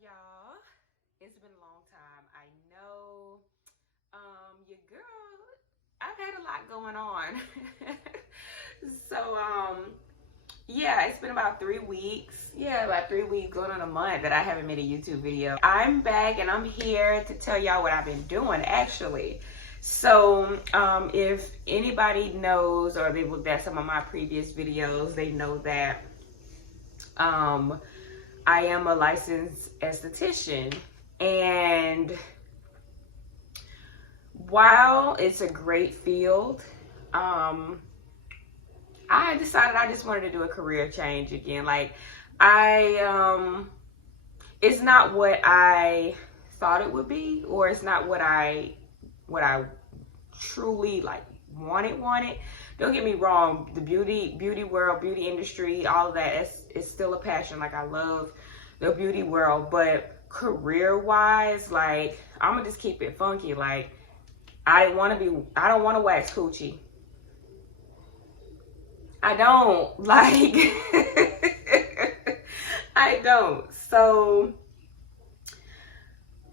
y'all? It's been a long time. I know. Your girl, I've had a lot going on. so, yeah, it's been about 3 weeks. Yeah, about 3 weeks, going on a month that I haven't made a YouTube video. I'm back and I'm here to tell y'all what I've been doing actually. So, if anybody knows or they looked at some of my previous videos, they know that I am a licensed esthetician, and while it's a great field, I decided I just wanted to do a career change again. Like it's not what I thought it would be, or it's not what I truly like wanted. Don't get me wrong, the beauty world, beauty industry, all of that is still a passion. Like I love the beauty world, but career wise, like I'm gonna just keep it funky. Like I don't want to wax coochie. I don't like I don't. So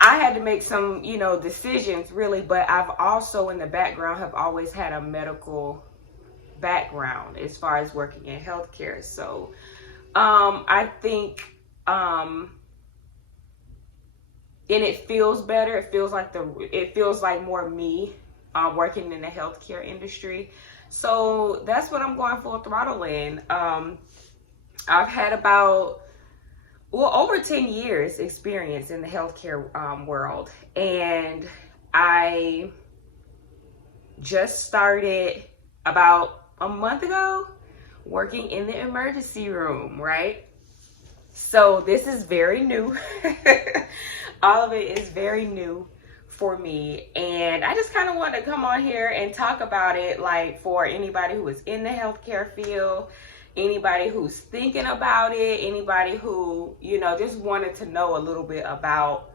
I had to make some, decisions really, but I've also in the background have always had a medical background as far as working in healthcare. So I think and it feels better. It feels like more me working in the healthcare industry. So that's what I'm going full throttle in. I've had about over 10 years experience in the healthcare world, and I just started about a month ago working in the emergency room, right? So this is very new. All of it is very new for me, and I just kind of wanted to come on here and talk about it, like for anybody who is in the healthcare field, anybody who's thinking about it, anybody who, just wanted to know a little bit about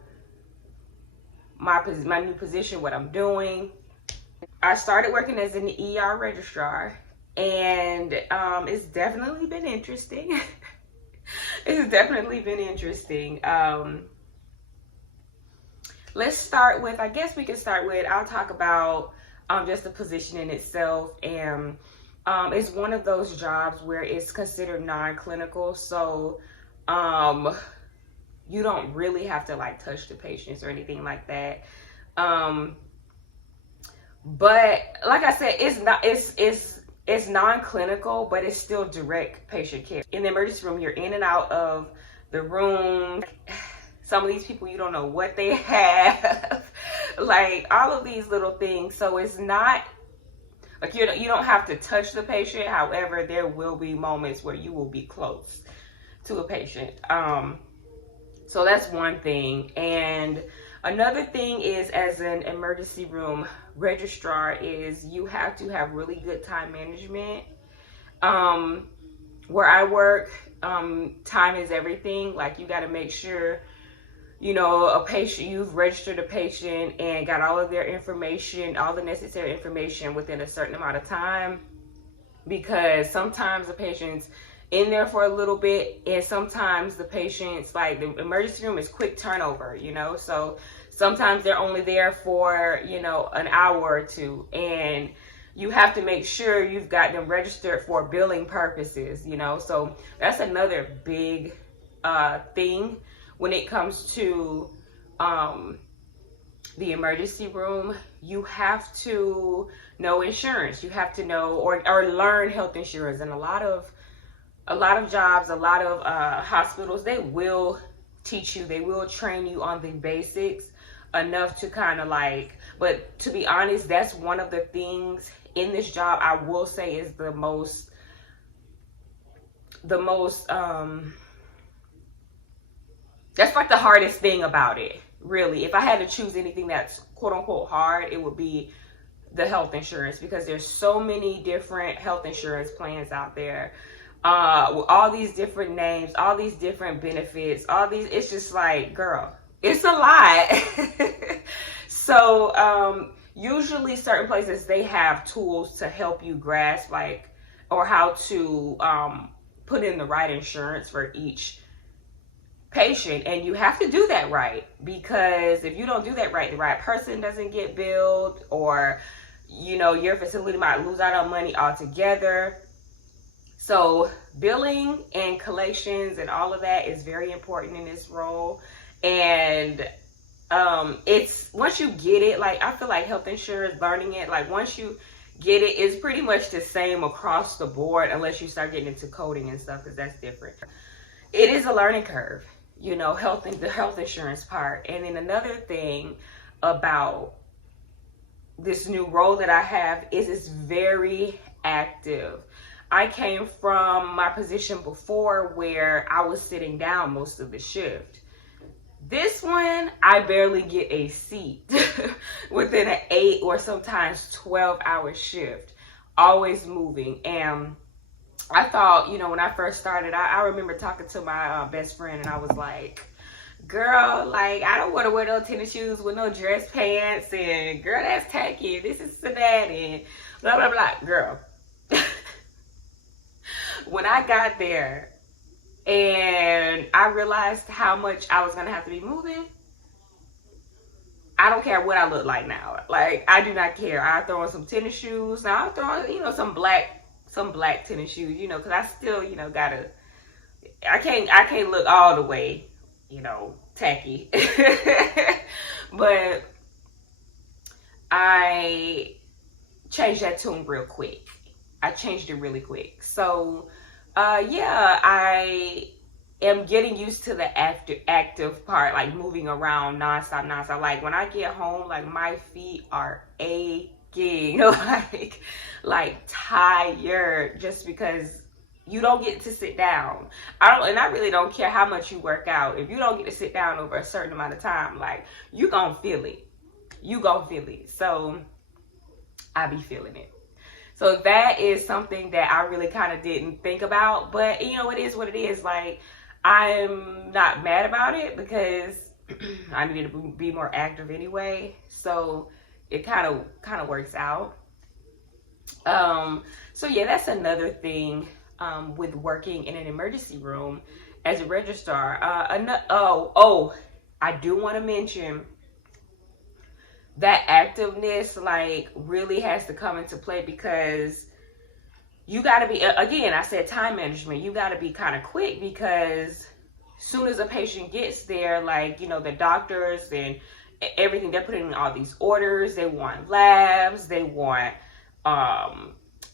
my new position, what I'm doing. I started working as an ER registrar, and it's definitely been interesting. It's definitely been interesting. Let's start with, I guess we can start with, I'll talk about just the position in itself. And it's one of those jobs where it's considered non-clinical. So you don't really have to like touch the patients or anything like that. But like I said, it's non-clinical, but it's still direct patient care. In the emergency room, you're in and out of the room. Some of these people, you don't know what they have, like all of these little things. So it's not like you don't have to touch the patient. However, there will be moments where you will be close to a patient. So that's one thing. And another thing is, as an emergency room registrar, is you have to have really good time management. Where I work, time is everything. Like you got to make sure, a patient, you've registered a patient and got all of their information, all the necessary information within a certain amount of time, because sometimes the patient's in there for a little bit, and sometimes the patients, like the emergency room is quick turnover, so sometimes they're only there for, an hour or two, and you have to make sure you've got them registered for billing purposes, so that's another big thing when it comes to the emergency room. You have to know insurance. You have to know or learn health insurance. And a lot of jobs, a lot of hospitals, they will teach you, they will train you on the basics enough to kind of like, but to be honest, that's one of the things in this job I will say is the most that's like the hardest thing about it, really. If I had to choose anything that's quote unquote hard, it would be the health insurance, because there's so many different health insurance plans out there, with all these different names, all these different benefits, it's just like, girl, it's a lot. So usually certain places, they have tools to help you grasp or how to put in the right insurance for each patient, and you have to do that right, because if you don't do that right, the right person doesn't get billed, or your facility might lose out on money altogether. So billing and collections and all of that is very important in this role. And it's once you get it, like I feel like health insurance, learning it, like once you get it, it's pretty much the same across the board, unless you start getting into coding and stuff, because that's different. It is a learning curve, the health insurance part. And then another thing about this new role that I have is it's very active. I came from my position before where I was sitting down most of the shift. This one, I barely get a seat within an 8 or sometimes 12-hour shift, always moving. And I thought, when I first started, I remember talking to my best friend, and I was like, girl, like, I don't want to wear no tennis shoes with no dress pants, and girl, that's tacky, this is that, and blah, blah, blah. Girl, when I got there and I realized how much I was going to have to be moving, I don't care what I look like now. Like, I do not care. I throw on some tennis shoes. Now, I throw on, some black tennis shoes, because I still, I can't look all the way, tacky. But I changed that tune real quick. I changed it really quick. So, I am getting used to the active part, like moving around nonstop. Like when I get home, like my feet are aching, like tired, just because you don't get to sit down. I really don't care how much you work out. If you don't get to sit down over a certain amount of time, like you gonna feel it. So I be feeling it. So that is something that I really kind of didn't think about, but it is what it is. Like, I'm not mad about it because I needed to be more active anyway. So it kind of works out. So yeah, that's another thing with working in an emergency room as a registrar. I do want to mention that activeness, like, really has to come into play, because you got to be, again, I said time management. You got to be kind of quick, because soon as a patient gets there, like, the doctors and everything, they're putting in all these orders. They want labs, they want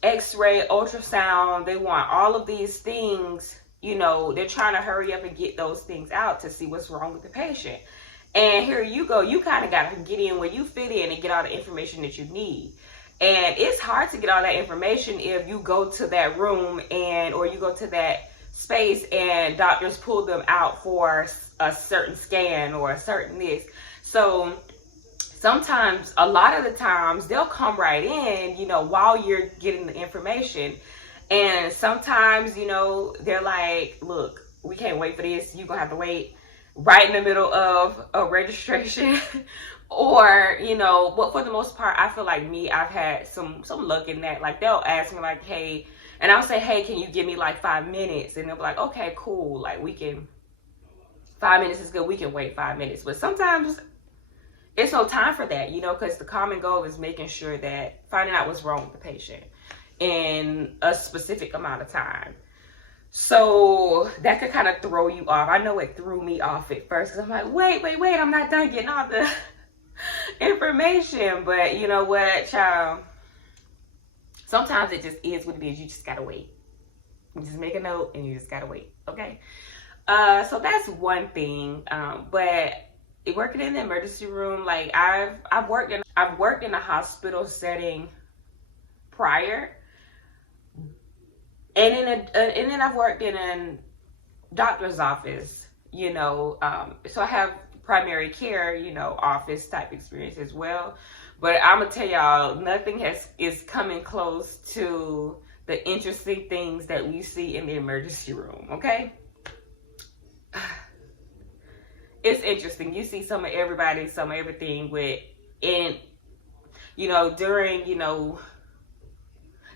x-ray, ultrasound, they want all of these things. They're trying to hurry up and get those things out to see what's wrong with the patient. And here you go, you kind of got to get in where you fit in and get all the information that you need. And it's hard to get all that information if you go to that room or you go to that space and doctors pull them out for a certain scan or a certain this. So sometimes, a lot of the times, they'll come right in, while you're getting the information. And sometimes, they're like, look, we can't wait for this. You're going to have to wait right in the middle of a registration. Or, but for the most part, I feel like I've had some luck in that. Like, they'll ask me like, hey, and I'll say, hey, can you give me like 5 minutes? And they'll be like, okay, cool. Like, 5 minutes is good. We can wait 5 minutes. But sometimes it's no time for that, because the common goal is making sure that finding out what's wrong with the patient in a specific amount of time. So that could kind of throw you off. I know it threw me off at first, because I'm like, wait, I'm not done getting all the information. But you know what, child? Sometimes it just is what it is. You just gotta wait. You just make a note and you just gotta wait. Okay. So that's one thing. But working in the emergency room, like I've worked in a hospital setting prior. And then I've worked in a doctor's office, so I have primary care, office type experience as well. But I'm gonna tell y'all, nothing is coming close to the interesting things that we see in the emergency room. Okay, it's interesting. You see some of everybody, some of everything during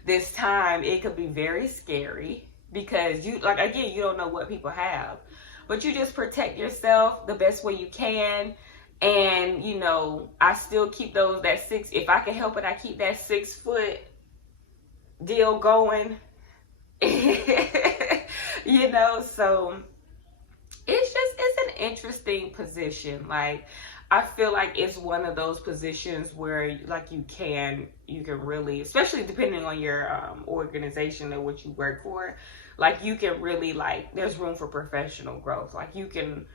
this time, it could be very scary, because you don't know what people have. but you just protect yourself the best way you can. And, you know, I still keep if I can help it, I keep that 6 foot deal going. You know, so it's an interesting position. Like, I feel like it's one of those positions where, like, you can really, especially depending on your organization or what you work for, like, you can really, like, there's room for professional growth. Like, you can,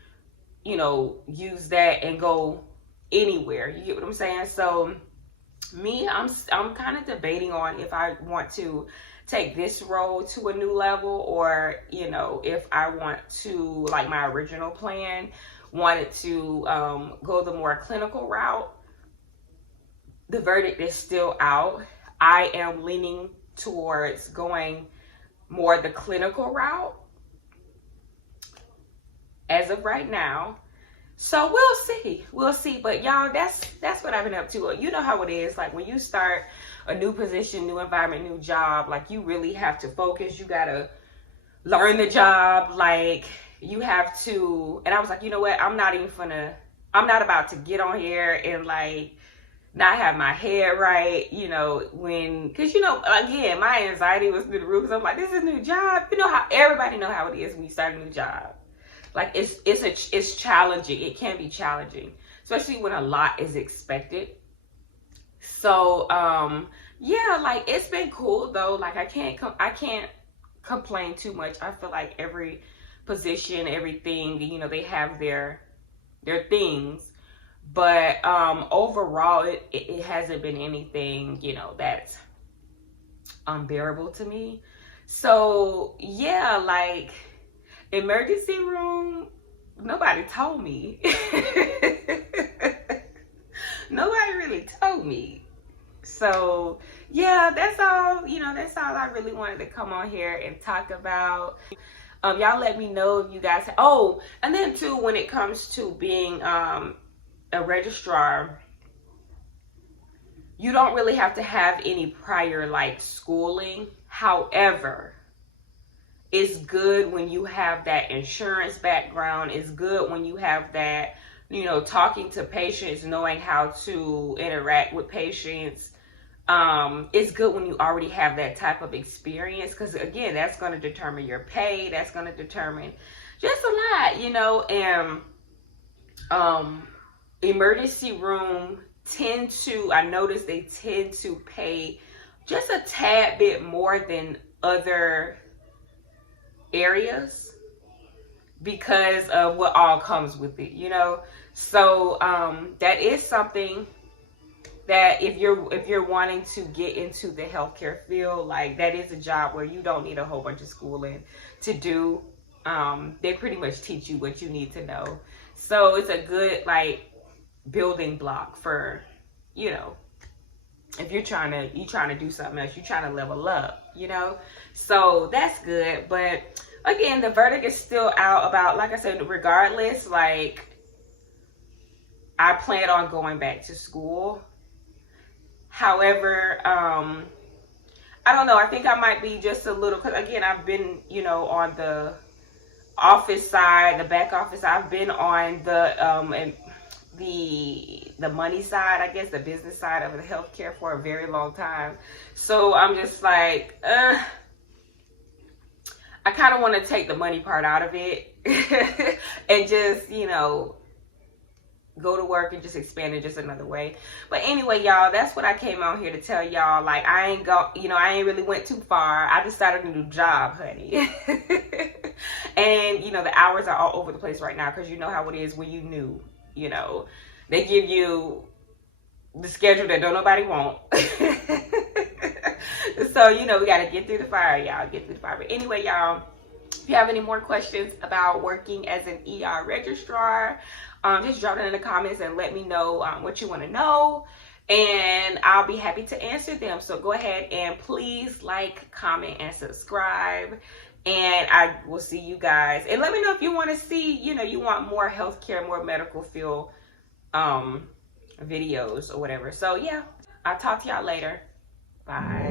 you know, use that and go anywhere. You get what I'm saying? So me, I'm kind of debating on if I want to take this role to a new level, or, you know, if I want to, like, my original plan wanted to go the more clinical route. The verdict is still out. I am leaning towards going more the clinical route as of right now. So we'll see. But y'all, that's what I've been up to. You know how it is. Like, when you start a new position, new environment, new job, like, you really have to focus. You gotta learn the job. Like, you have to. And I was like, you know what? I'm not about to get on here and, like, not have my head right, you know, because, you know, again, my anxiety was through the roof, because I'm like, this is a new job. You know how everybody know how it is when you start a new job. Like, it's challenging. It can be challenging, especially when a lot is expected. So, yeah, like, it's been cool though. Like, I can't complain too much. I feel like every position, everything, you know, they have their things, but overall, it hasn't been anything, you know, that's unbearable to me. So yeah, like, emergency room, nobody told me. Nobody really told me. So yeah, that's all, you know, that's all I really wanted to come on here and talk about. Y'all let me know if you guys, and then too, when it comes to being a registrar, you don't really have to have any prior, like, schooling. However, it's good when you have that insurance background. It's good when you have that, you know, talking to patients, knowing how to interact with patients. It's good when you already have that type of experience, because, again, that's going to determine your pay. That's going to determine just a lot, you know. And emergency room I noticed they tend to pay just a tad bit more than other areas, because of what all comes with it, you know. So that is something that if you're wanting to get into the healthcare field, like, that is a job where you don't need a whole bunch of schooling to do. They pretty much teach you what you need to know. So it's a good, like, building block for, you know, if you're trying to do something else, you're trying to level up, you know. So that's good. But again, the verdict is still out about, like I said, regardless, like, I plan on going back to school. However, I don't know. I think I might be just a little, because, again, I've been, you know, on the office side, the back office. I've been on the money side, I guess, the business side of the healthcare for a very long time. So I'm just like, I kind of want to take the money part out of it and just, you know, go to work and just expand it just another way. But anyway, y'all, that's what I came out here to tell y'all. Like, I ain't really went too far. I just started a new job, honey. And, you know, the hours are all over the place right now, because you know how it is when you new, you know. They give you the schedule that don't nobody want. So, you know, we got to get through the fire, y'all. Get through the fire. But anyway, y'all, if you have any more questions about working as an ER registrar, just drop it in the comments and let me know what you want to know, and I'll be happy to answer them. So go ahead and please like, comment, and subscribe, and I will see you guys. And let me know if you want to see, you know, you want more healthcare, more medical field videos or whatever. So yeah, I'll talk to y'all later. Bye.